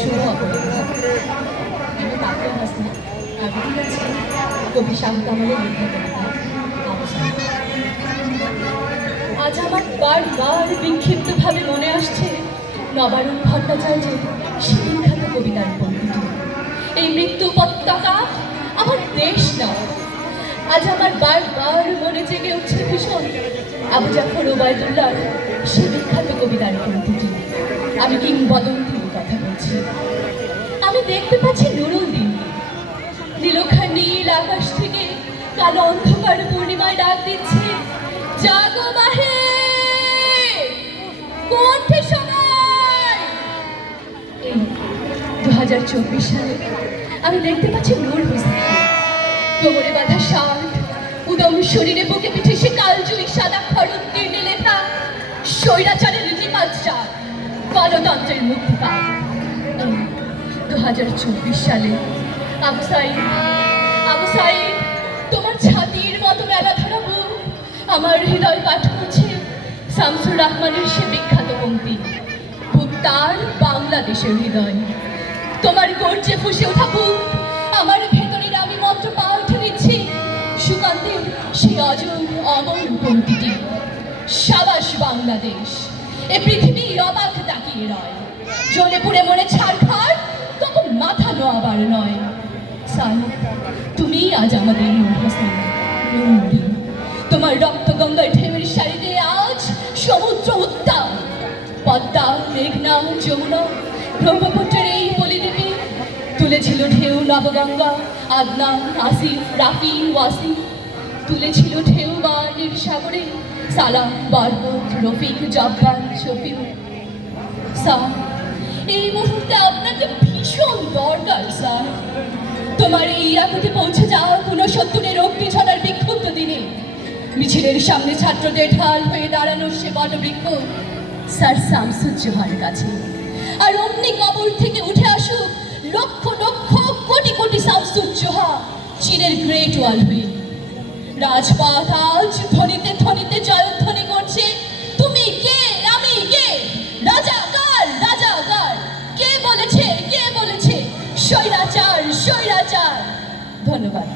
শুভ অপরাহ্ন। আমি তাকিয়ে হাসলাম। আমি আছি কবি শাহ কামালের লেখা কবিতা অবসান। আজ আমার বারবার বিক্ষিপ্তভাবে মনে আসছে নবারুণ ভট্টাচার্যের সে বিখ্যাত কবিতার পঙ্ক্তিটি। এই মৃত্যু পতাকা আমার দেশ নয়। আজ আমার বারবার মনে জেগে উঠছে ভীষণ আবু জাফর ওবায়দুল্লাহর সে বিখ্যাত কবিতার পঙ্ক্তিটি। আমি কিংবদন্তির কথা বলছি। আমি দেখতে পাচ্ছি নুরুল দিনকে নীলক্ষার নীল আকাশ থেকে কালো অন্ধকার পূর্ণিমায় ডাক দিচ্ছে, জাগো মাহে, কোঠে সবাই। এই 2024 সালে আমি দেখতে পাচ্ছি নূর হোসেনকে কোমরে বাঁধা শার্ট, উদম শরীরে বুকে পিঠে সে কালজয়ী সাদা খড়ক তীর্ণে লেখা স্বৈরাচারের নিপাতটা গণতন্ত্রের মুক্তিকার। 2024 সালে আবু সাইদ, তোমার ছাতির মতো মেলা ধরা বুক আমার হৃদয় পাঠ করছে শামসুর রহমানের সে বিখ্যাত পংক্তি, বুক তার বাংলাদেশের হৃদয়। তোমার গর্জে ফুসে ওঠা বুক আমার ভেতরের আমি মন্ত্র পা উঠে দিচ্ছি সুকান্তের সেই অজর অমর পংক্তিটি, সাবাস বাংলাদেশ, এ পৃথিবী অবাক তাকিয়ে রয়, জ্বলে পুড়ে মনে ছাড়খাড়, তখন মাথা নোয়াবার নয়। সাই, তুমি আজ আমাদের নূর হোসেন, নূরুদ্দিন। তোমার রক্ত গঙ্গার ঢেউয়ের সারিতে আজ সমুদ্র উত্তাপ, পদ্মা, মেঘনা, যমুনা, ব্রহ্মপুত্রের এই বলিদেবী তুলেছিল ঢেউ নবগঙ্গা, আদনান, আসিফ, রাফি, ওয়াসিম, তুলেছিল ঢেউ বাণীর সাগরে সালাম, বরকত, রফিক, জব্বার, শফিউ। স্যার, এই মুহূর্তে আপনাকে ভীষণ দরকার স্যার। তোমার এই আকুতি পৌঁছে যাও 69-এর অগ্নি ঝড়ার বিক্ষুব্ধ দিনে মিছিলের সামনে ছাত্রদের ঢাল হয়ে দাঁড়ানোর সে বটবৃক্ষ স্যার শামসুজ্জোহার কাছে। আর অগ্নি কবর থেকে উঠে আসুক লক্ষ লক্ষ কোটি কোটি শামসুজ্জোহা চীনের গ্রেট ওয়াল হয়ে। রাজপথ আজ ধ্বনিতে ধ্বনিতে জয়ধ্বনি করছে, তুমি কে, আমি কে, রাজাকার, রাজাকার, কে বলেছে, কে বলেছে স্বৈরাচার, স্বৈরাচার। ধন্যবাদ।